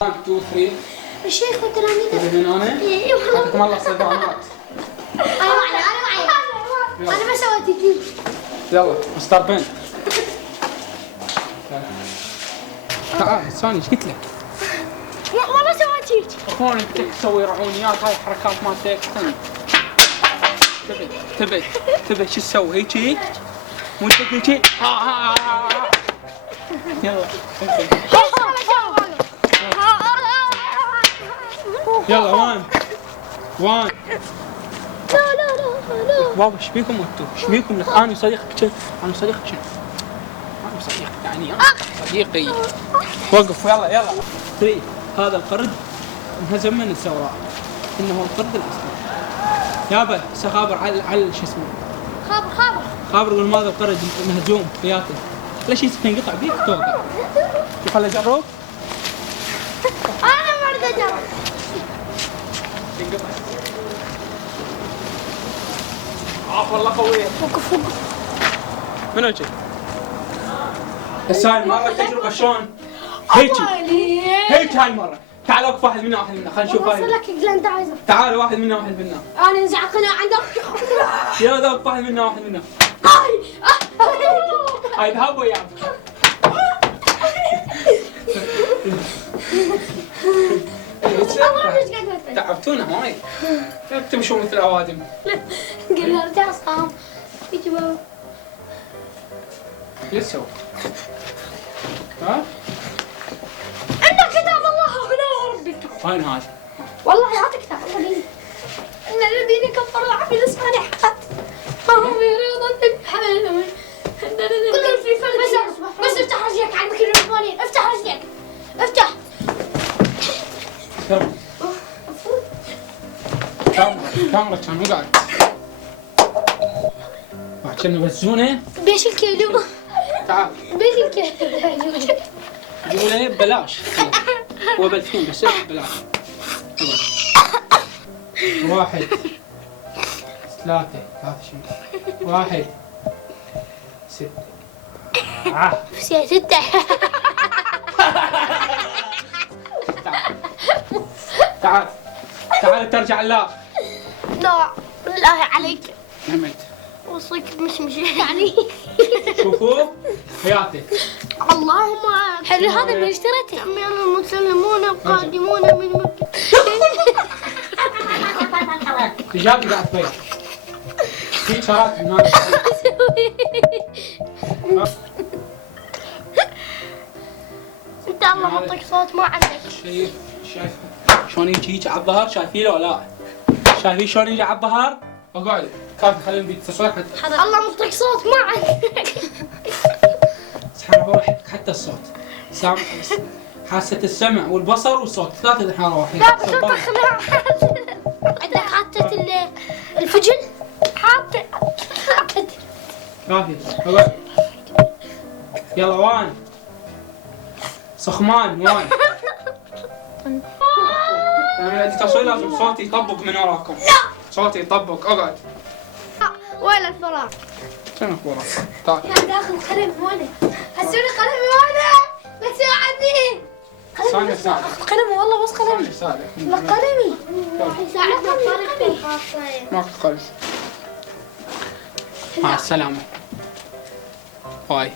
1 2 3. الشيخ وتلاميذه. تبي من انا؟ حطكم الله صدقونات. انا معي. انا ما سويت شيء. يلا مستر بن. تعال ثاني ايش قلت لك؟ والله سويت شيء. اخوان انت تسوي رعونيات هاي حركات مالتك استنى. تبي شو تسوي هيجي؟ مو انت هيجي؟ يلا يلا 1 لا. بابا ايش بيكم انتم؟ ايش بيكم لك؟ انا صديقك انا صديقك يعني صديقي. وقف يلا 3. هذا القرد انهزم من الثوراء انه القرد الاصلي. يابا خابر على شو اسمه؟ خابر يقول ماذا القرد مهزوم فياته. ليش ينقطع بيك توقع؟ شوف هلا جرب. انا ما اريد اجرب. ينقطع. والله قوية. وقف. منو جاي؟ الثاني مرة تجربة شلون؟ هيك هاي المرة. تعال وقف واحد منا خلينا نشوف وصل لك جلاندايزر. تعال واحد منا انا انزع قناع عندك. يلا ذوق واحد منا هاي ذهب وياك. تعبتونا وايد. تمشون مثل الاوادم. قلنا ارجع صام. يجي بابا. ايش تسوي؟ ها؟ عندك كتاب الله هنا وربك. وين هذا؟ والله يعطيك كتاب الله ديني. ان الذين كفروا وعملوا الصالحات فهم يريضون بحملهم. كلهم في فلك. بس افتح رجلك على الميكروفونين. افتح رجلك. افتح. كاميرا كان وقعت. كنا يوزونه. بيش الكيلو. تعال. بيش الكيلو. يقول ايه ببلاش. هو بلفين بس ببلاش. 1 3 شيء. 1 6. يا ستة. تعال ترجع لا. لا بالله عليك. نمت. وصيك مش يعني. شوفوا حياتي. اللهم حلو هذا اللي اشتريته. المسلمون القادمون من مكة. تجابي قاعد تبين. في شرات هناك. انت الله معطيك صوت ما عندك. شايف شلون يجي على الظهر؟ شايفينه ولا لا؟ شايفين شلون يجي على الظهر؟ اقعد كافي خلينا بيتصل الله معطيك صوت ما عندك. سبحان الله حتى الصوت. حاسة السمع والبصر والصوت ثلاثة الحين رايحين. لا بس عندك حاطة الفجل؟ حاطة كافي اقعد. يلا 1 صخمان 1. انت تسوي لازم صوتي يطبق من وراكم. لا صوتي يطبق. اقعد. وين الفراغ؟ شنو وراك؟ تعال. يا داخل قلم وينه؟ هسوني قلمي وينه؟ لا تساعدني. ثانية ساعدك. اخذ قلمي والله بس قلمي. ثانية ساعدك. لا قلمي. ساعدني. ماكو قلم. مع السلامة. باي.